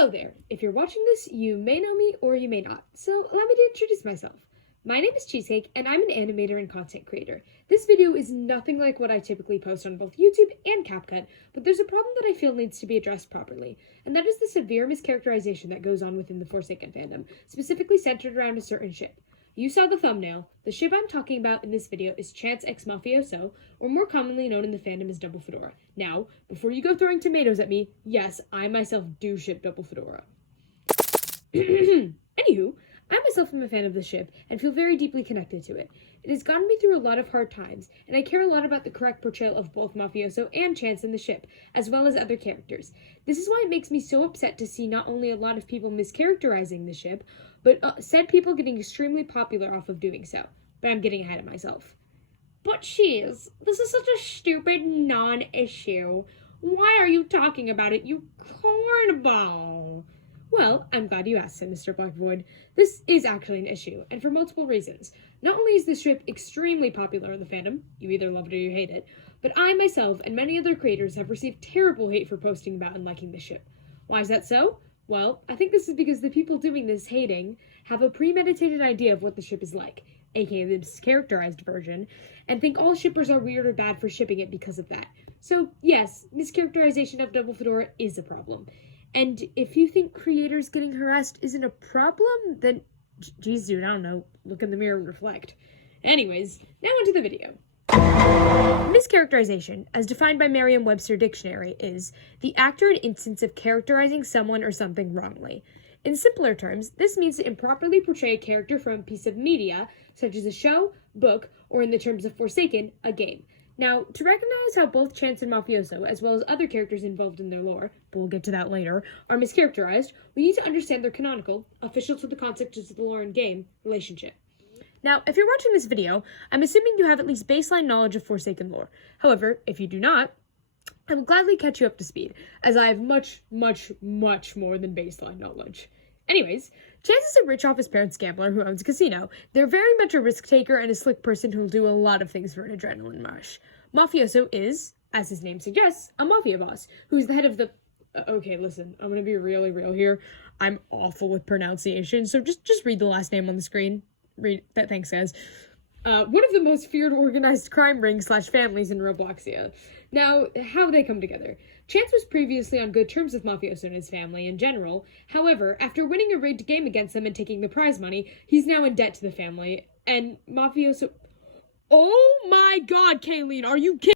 Hello there. If you're watching this, you may know me or you may not, so allow me to introduce myself. My name is Cheesecake, and I'm an animator and content creator. This video is nothing like what I typically post on both YouTube and CapCut, but there's a problem that I feel needs to be addressed properly, and that is the severe mischaracterization that goes on within the Forsaken fandom, specifically centered around a certain ship. You saw the thumbnail. The ship I'm talking about in this video is Chance X Mafioso, or more commonly known in the fandom as Double Fedora. Now, before you go throwing tomatoes at me, yes, I myself do ship Double Fedora. Anywho, I myself am a fan of the ship and feel very deeply connected to it. It has gotten me through a lot of hard times, and I care a lot about the correct portrayal of both Mafioso and Chance in the ship, as well as other characters. This is why it makes me so upset to see not only a lot of people mischaracterizing the ship, but said people getting extremely popular off of doing so. But I'm getting ahead of myself. But Cheese, this is such a stupid non-issue. Why are you talking about it, you cornball? Well, I'm glad you asked, said Mr. Black Void. This is actually an issue, and for multiple reasons. Not only is this ship extremely popular in the fandom, you either love it or you hate it, but I myself and many other creators have received terrible hate for posting about and liking this ship. Why is that so? Well, I think this is because the people doing this hating have a premeditated idea of what the ship is like, aka the mischaracterized version, and think all shippers are weird or bad for shipping it because of that. So, yes, mischaracterization of Double Fedora is a problem. And if you think creators getting harassed isn't a problem, then, geez, dude, I don't know, look in the mirror and reflect. Anyways, now onto the video. Mischaracterization, as defined by Merriam-Webster Dictionary, is the act or an instance of characterizing someone or something wrongly. In simpler terms, this means to improperly portray a character from a piece of media, such as a show, book, or in the terms of Forsaken, a game. Now, to recognize how both Chance and Mafioso, as well as other characters involved in their lore, but we'll get to that later, are mischaracterized, we need to understand their canonical, official to the concept of the lore and game, relationship. Now, if you're watching this video, I'm assuming you have at least baseline knowledge of Forsaken lore. However, if you do not, I will gladly catch you up to speed, as I have much, much, much more than baseline knowledge. Anyways, Chance is a rich off his parents' gambler who owns a casino. They're very much a risk taker and a slick person who will do a lot of things for an adrenaline rush. Mafioso is, as his name suggests, a mafia boss, who's the head of the... Okay, listen, I'm gonna be really real here. I'm awful with pronunciation, so just read the last name on the screen. Read that, thanks guys. One of the most feared organized crime rings / families in Robloxia. Now, how they come together. Chance was previously on good terms with Mafioso and his family in general. However, after winning a rigged game against them and taking the prize money, he's now in debt to the family. And Mafioso... Oh my god, Kayleen, are you kidding?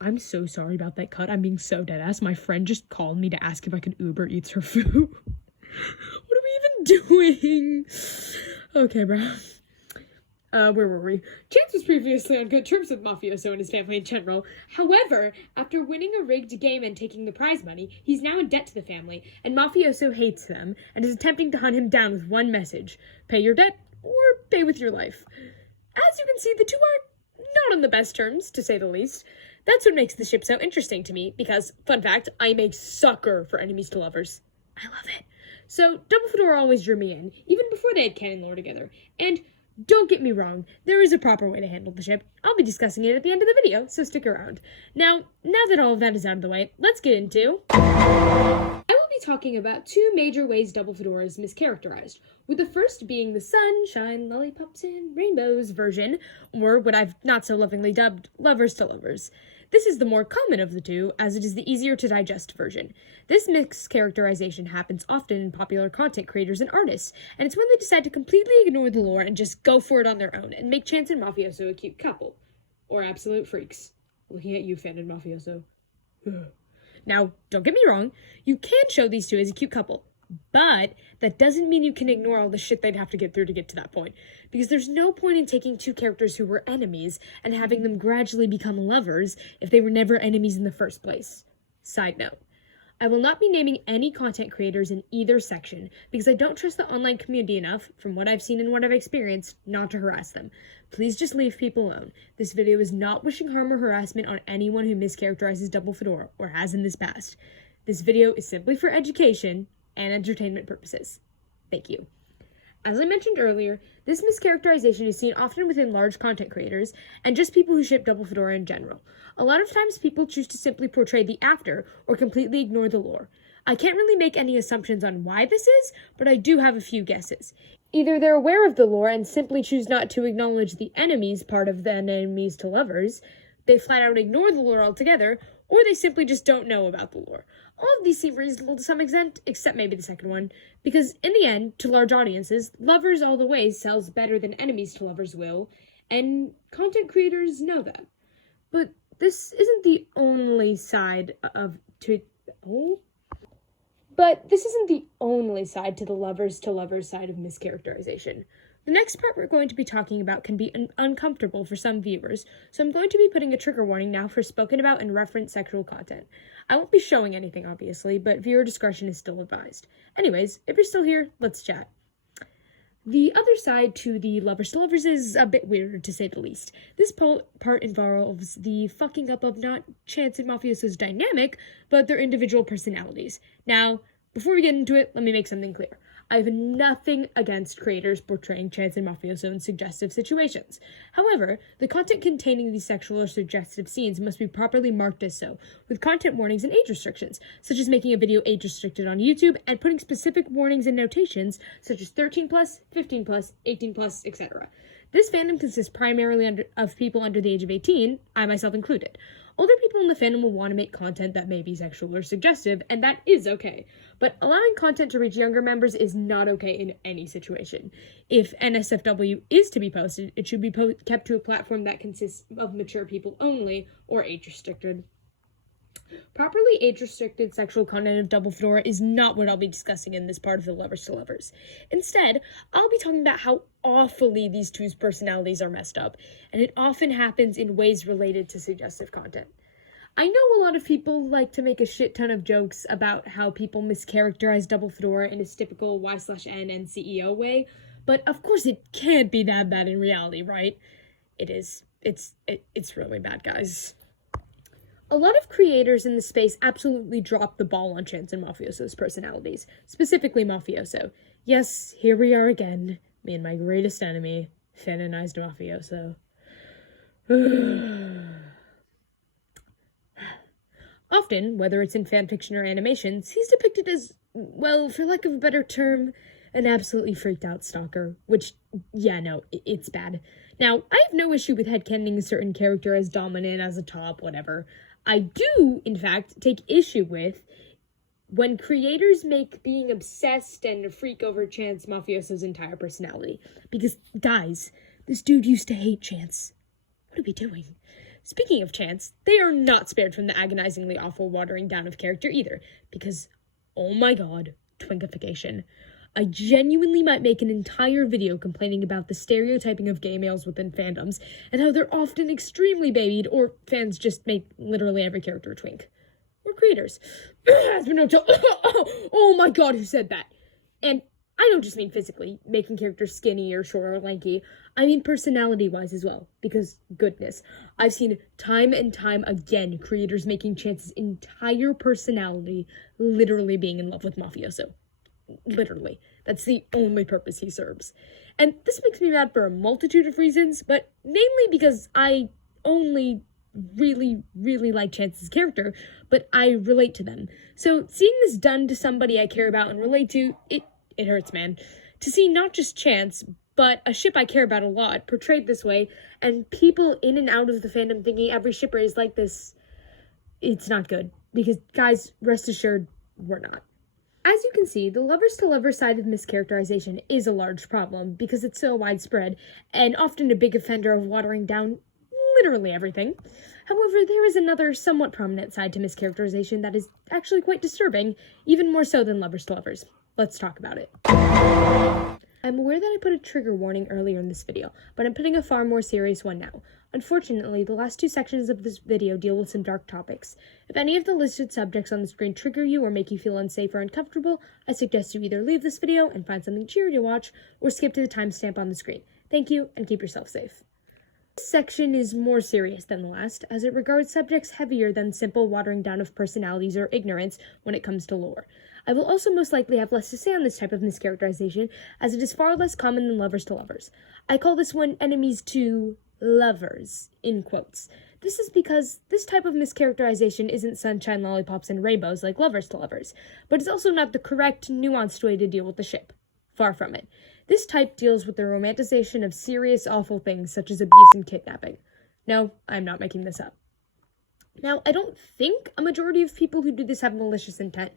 I'm so sorry about that cut. I'm being so deadass. My friend just called me to ask if I could Uber Eats her food. What are we even doing? Okay, bro. Where were we? Chance was previously on good terms with Mafioso and his family in general. However, after winning a rigged game and taking the prize money, he's now in debt to the family, and Mafioso hates them and is attempting to hunt him down with one message: pay your debt or pay with your life. As you can see, the two are not on the best terms, to say the least. That's what makes the ship so interesting to me, because, fun fact, I'm a sucker for enemies to lovers. I love it. So, Double Fedora always drew me in, even before they had canon lore together. And don't get me wrong, there is a proper way to handle the ship. I'll be discussing it at the end of the video, so stick around. Now that all of that is out of the way, let's get into... I will be talking about two major ways Double Fedora is mischaracterized, with the first being the sunshine, lollipops, and rainbows version, or what I've not so lovingly dubbed lovers to lovers. This is the more common of the two, as it is the easier to digest version. This mischaracterization happens often in popular content creators and artists, and it's when they decide to completely ignore the lore and just go for it on their own, and make Chance and Mafioso a cute couple. Or absolute freaks. Looking at you, fan and Mafioso. Now, don't get me wrong, you can show these two as a cute couple, but that doesn't mean you can ignore all the shit they'd have to get through to get to that point, because there's no point in taking two characters who were enemies and having them gradually become lovers if they were never enemies in the first place. Side note, I will not be naming any content creators in either section, because I don't trust the online community enough, from what I've seen and what I've experienced, not to harass them. Please just leave people alone. This video is not wishing harm or harassment on anyone who mischaracterizes Double Fedora, or has in this past. This video is simply for education and entertainment purposes. Thank you. As I mentioned earlier, this mischaracterization is seen often within large content creators, and just people who ship Double Fedora in general. A lot of times people choose to simply portray the actor, or completely ignore the lore. I can't really make any assumptions on why this is, but I do have a few guesses. Either they're aware of the lore and simply choose not to acknowledge the enemies part of the enemies to lovers, they flat out ignore the lore altogether, or they simply just don't know about the lore. All of these seem reasonable to some extent, except maybe the second one, because in the end, to large audiences, lovers all the way sells better than enemies to lovers will, and content creators know that. But this isn't the only side to the lovers to lovers side of mischaracterization. The next part we're going to be talking about can be uncomfortable for some viewers, so I'm going to be putting a trigger warning now for spoken about and referenced sexual content. I won't be showing anything, obviously, but viewer discretion is still advised. Anyways, if you're still here, let's chat. The other side to the lovers to lovers is a bit weird, to say the least. This part involves the fucking up of not Chance and Mafioso's dynamic, but their individual personalities. Now, before we get into it, let me make something clear. I have nothing against creators portraying Chance and Mafioso in suggestive situations. However, the content containing these sexual or suggestive scenes must be properly marked as so, with content warnings and age restrictions, such as making a video age restricted on YouTube and putting specific warnings and notations such as 13+, 15+, 18+, etc. This fandom consists primarily of people under the age of 18, I myself included. Older people in the fandom will want to make content that may be sexual or suggestive, and that is okay. But allowing content to reach younger members is not okay in any situation. If NSFW is to be posted, it should be kept to a platform that consists of mature people only, or age-restricted. Properly age-restricted sexual content of Double Fedora is not what I'll be discussing in this part of the Lovers to Lovers. Instead, I'll be talking about how awfully these two's personalities are messed up, and it often happens in ways related to suggestive content. I know a lot of people like to make a shit ton of jokes about how people mischaracterize Double Fedora in its typical Y/N and CEO way, but of course it can't be that bad in reality, right? It is. It's really bad, guys. A lot of creators in the space absolutely dropped the ball on Chance and Mafioso's personalities, specifically Mafioso. Yes, here we are again, me and my greatest enemy, fanonized Mafioso. Often, whether it's in fanfiction or animations, he's depicted as, well, for lack of a better term, an absolutely freaked out stalker, which, yeah, no, it's bad. Now, I have no issue with headcanoning a certain character as dominant, as a top, whatever. I do, in fact, take issue with when creators make being obsessed and a freak over Chance Mafioso's entire personality. Because, guys, this dude used to hate Chance. What are we doing? Speaking of Chance, they are not spared from the agonizingly awful watering down of character either. Because, oh my god, twinkification. I genuinely might make an entire video complaining about the stereotyping of gay males within fandoms, and how they're often extremely babied, or fans just make literally every character a twink. Or creators. Oh my god, who said that? And I don't just mean physically, making characters skinny or short or lanky. I mean personality-wise as well, because, goodness, I've seen time and time again creators making Chance's entire personality literally being in love with Mafioso. Literally. That's the only purpose he serves. And this makes me mad for a multitude of reasons, but mainly because I only really like Chance's character, but I relate to them. So seeing this done to somebody I care about and relate to, it hurts, man. To see not just Chance, but a ship I care about a lot portrayed this way, and people in and out of the fandom thinking every shipper is like this, it's not good. Because, guys, rest assured, we're not. As you can see, the lovers-to-lovers side of mischaracterization is a large problem because it's so widespread and often a big offender of watering down literally everything. However, there is another somewhat prominent side to mischaracterization that is actually quite disturbing, even more so than lovers-to-lovers. Let's talk about it. I'm aware that I put a trigger warning earlier in this video, but I'm putting a far more serious one now. Unfortunately, the last two sections of this video deal with some dark topics. If any of the listed subjects on the screen trigger you or make you feel unsafe or uncomfortable, I suggest you either leave this video and find something cheery to watch, or skip to the timestamp on the screen. Thank you, and keep yourself safe. This section is more serious than the last, as it regards subjects heavier than simple watering down of personalities or ignorance when it comes to lore. I will also most likely have less to say on this type of mischaracterization, as it is far less common than lovers to lovers. I call this one enemies to lovers, in quotes. This is because this type of mischaracterization isn't sunshine, lollipops, and rainbows like Lovers to Lovers, but it's also not the correct, nuanced way to deal with the ship. Far from it. This type deals with the romanticization of serious, awful things such as abuse and kidnapping. No, I'm not making this up. Now, I don't think a majority of people who do this have malicious intent.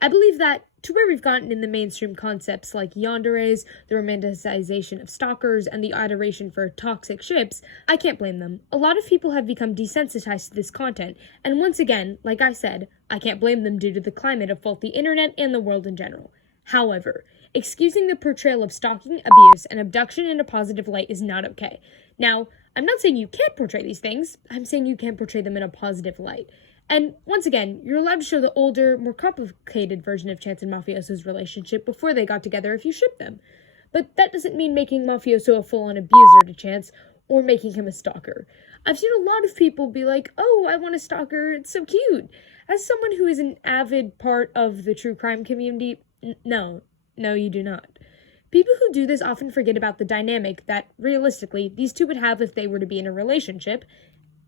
I believe that, to where we've gotten in the mainstream concepts like yanderes, the romanticization of stalkers, and the adoration for toxic ships, I can't blame them. A lot of people have become desensitized to this content, and once again, like I said, I can't blame them due to the climate of both the internet and the world in general. However, excusing the portrayal of stalking, abuse, and abduction in a positive light is not okay. Now, I'm not saying you can't portray these things, I'm saying you can't portray them in a positive light. And once again, you're allowed to show the older, more complicated version of Chance and Mafioso's relationship before they got together if you ship them. But that doesn't mean making Mafioso a full-on abuser to Chance, or making him a stalker. I've seen a lot of people be like, oh, I want a stalker, it's so cute. As someone who is an avid part of the true crime community, no, you do not. People who do this often forget about the dynamic that, realistically, these two would have if they were to be in a relationship,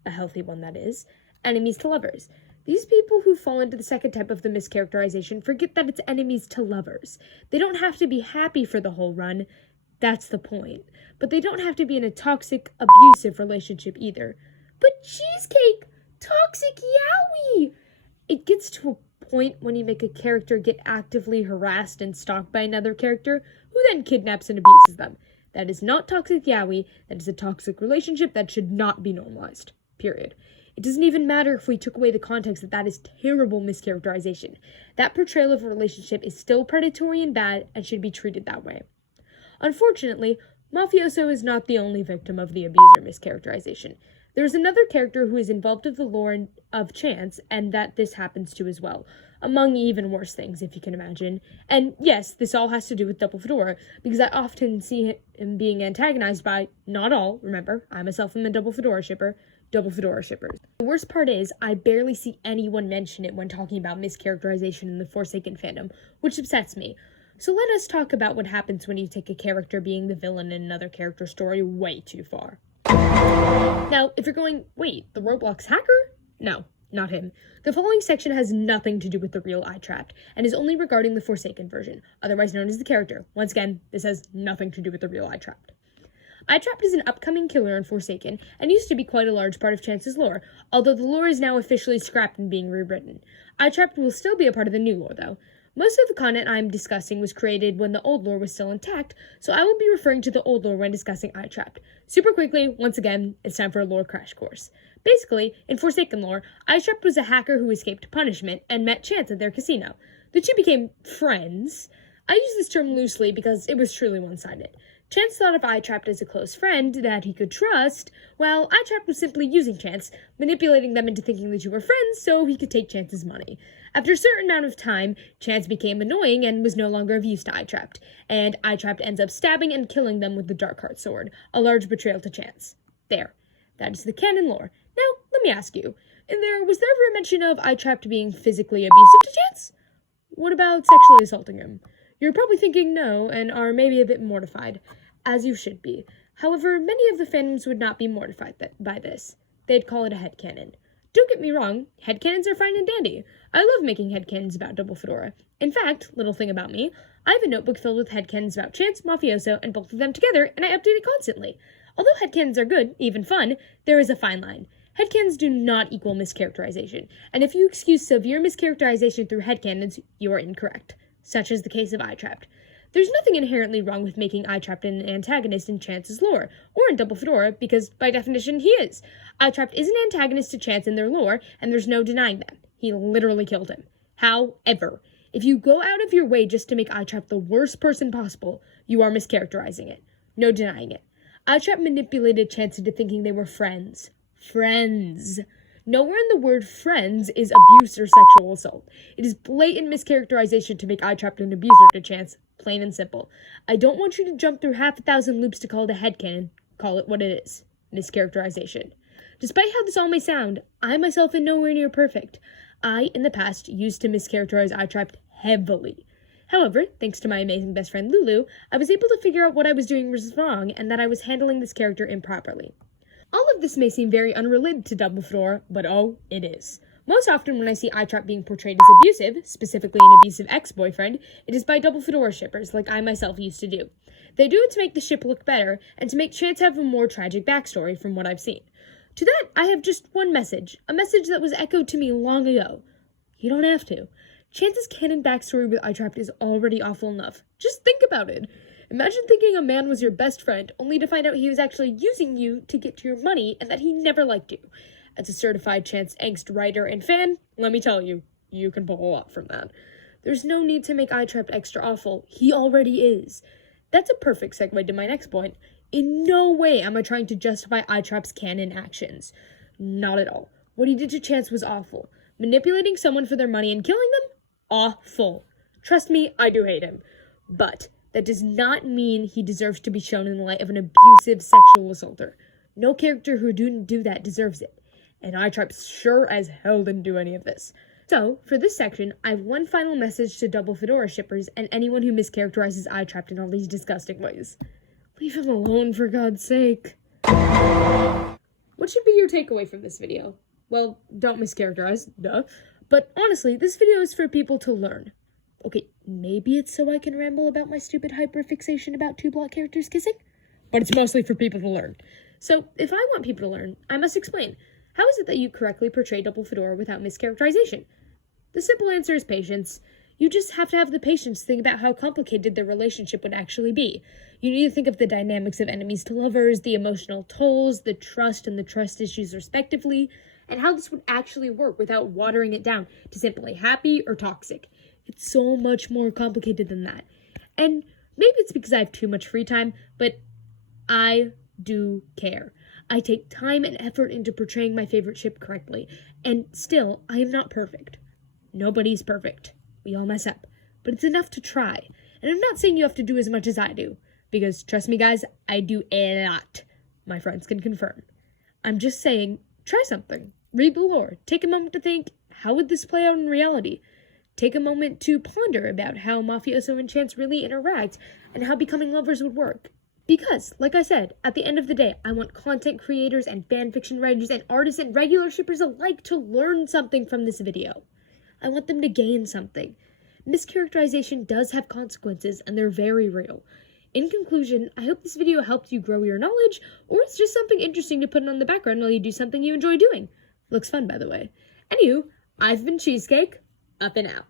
a healthy one that is, enemies to lovers. These people who fall into the second type of the mischaracterization forget that it's enemies to lovers. They don't have to be happy for the whole run, that's the point. But they don't have to be in a toxic, abusive relationship either. But Cheesecake! Toxic Yowie! It gets to a point when you make a character get actively harassed and stalked by another character, who then kidnaps and abuses them. That is not toxic yaoi, that is a toxic relationship that should not be normalized. Period. It doesn't even matter if we took away the context that is terrible mischaracterization. That portrayal of a relationship is still predatory and bad and should be treated that way. Unfortunately, Mafioso is not the only victim of the abuser mischaracterization. There is another character who is involved with the lore of Chance, and that this happens to as well, among even worse things, if you can imagine. And yes, this all has to do with Double Fedora, because I often see him being antagonized by, not all, remember, I myself am a Double Fedora shipper, Double Fedora shippers. The worst part is, I barely see anyone mention it when talking about mischaracterization in the Forsaken fandom, which upsets me. So let us talk about what happens when you take a character being the villain in another character's story way too far. Now, if you're going, wait, the Roblox hacker? No, not him. The following section has nothing to do with the real iTrapped, and is only regarding the Forsaken version, otherwise known as the character. Once again, this has nothing to do with the real iTrapped. iTrapped is an upcoming killer in Forsaken, and used to be quite a large part of Chance's lore, although the lore is now officially scrapped and being rewritten. iTrapped will still be a part of the new lore, though. Most of the content I'm discussing was created when the old lore was still intact, so I will be referring to the old lore when discussing iTrapped. Super quickly, once again, it's time for a lore crash course. Basically, in Forsaken lore, iTrapped was a hacker who escaped punishment and met Chance at their casino. The two became friends. I use this term loosely because it was truly one-sided. Chance thought of iTrapped as a close friend that he could trust, while iTrapped was simply using Chance, manipulating them into thinking the two were friends so he could take Chance's money. After a certain amount of time, Chance became annoying and was no longer of use to iTrapped, and iTrapped ends up stabbing and killing them with the Darkheart sword, a large betrayal to Chance. There. That is the canon lore. Now, let me ask you, was there ever a mention of iTrapped being physically abusive to Chance? What about sexually assaulting him? You're probably thinking no, and are maybe a bit mortified, as you should be. However, many of the fandoms would not be mortified by this. They'd call it a headcanon. Don't get me wrong, headcanons are fine and dandy. I love making headcanons about Double Fedora. In fact, little thing about me, I have a notebook filled with headcanons about Chance, Mafioso, and both of them together, and I update it constantly. Although headcanons are good, even fun, there is a fine line. Headcanons do not equal mischaracterization, and if you excuse severe mischaracterization through headcanons, you are incorrect, such as the case of iTrapped. There's nothing inherently wrong with making iTrapped an antagonist in Chance's lore, or in Double Fedora, because by definition he is. iTrapped is an antagonist to Chance in their lore, and there's no denying that. He literally killed him. However, if you go out of your way just to make iTrapped the worst person possible, you are mischaracterizing it. No denying it. iTrapped manipulated Chance into thinking they were friends. Friends. Nowhere in the word friends is abuse or sexual assault. It is blatant mischaracterization to make iTrapped an abuser to Chance, plain and simple. I don't want you to jump through half 1,000 loops to call it a headcanon. Call it what it is. Mischaracterization. Despite how this all may sound, I myself am nowhere near perfect. I, in the past, used to mischaracterize iTrapped heavily. However, thanks to my amazing best friend Lulu, I was able to figure out what I was doing was wrong and that I was handling this character improperly. All of this may seem very unrelated to Double Fedora, but oh, it is. Most often when I see iTrap being portrayed as abusive, specifically an abusive ex-boyfriend, it is by Double Fedora shippers, like I myself used to do. They do it to make the ship look better, and to make Chance have a more tragic backstory from what I've seen. To that, I have just one message, a message that was echoed to me long ago. You don't have to. Chance's canon backstory with iTrap is already awful enough. Just think about it. Imagine thinking a man was your best friend, only to find out he was actually using you to get to your money, and that he never liked you. As a certified Chance angst writer and fan, let me tell you, you can pull a lot from that. There's no need to make iTrap extra awful. He already is. That's a perfect segue to my next point. In no way am I trying to justify iTrap's canon actions. Not at all. What he did to Chance was awful. Manipulating someone for their money and killing them? Awful. Trust me, I do hate him. But that does not mean he deserves to be shown in the light of an abusive sexual assaulter. No character who didn't do that deserves it. And iTrap sure as hell didn't do any of this. So, for this section, I have one final message to Double Fedora shippers and anyone who mischaracterizes iTrap in all these disgusting ways. Leave him alone, for God's sake. What should be your takeaway from this video? Well, don't mischaracterize, duh. But honestly, this video is for people to learn. Okay, maybe it's so I can ramble about my stupid hyperfixation about two Block characters kissing? But it's mostly for people to learn. So, if I want people to learn, I must explain. How is it that you correctly portray Double Fedora without mischaracterization? The simple answer is patience. You just have to have the patience to think about how complicated their relationship would actually be. You need to think of the dynamics of enemies to lovers, the emotional tolls, the trust and the trust issues respectively, and how this would actually work without watering it down to simply happy or toxic. It's so much more complicated than that. And maybe it's because I have too much free time, but I do care. I take time and effort into portraying my favorite ship correctly, and still, I am not perfect. Nobody's perfect. We all mess up. But it's enough to try. And I'm not saying you have to do as much as I do, because trust me guys, I do a lot. My friends can confirm. I'm just saying, try something. Read the lore. Take a moment to think, how would this play out in reality? Take a moment to ponder about how Mafioso and Chance really interact, and how becoming lovers would work. Because, like I said, at the end of the day, I want content creators and fanfiction writers and artists and regular shippers alike to learn something from this video. I want them to gain something. Mischaracterization does have consequences, and they're very real. In conclusion, I hope this video helped you grow your knowledge, or it's just something interesting to put on the background while you do something you enjoy doing. Looks fun, by the way. Anywho, I've been Cheesecake, up and out.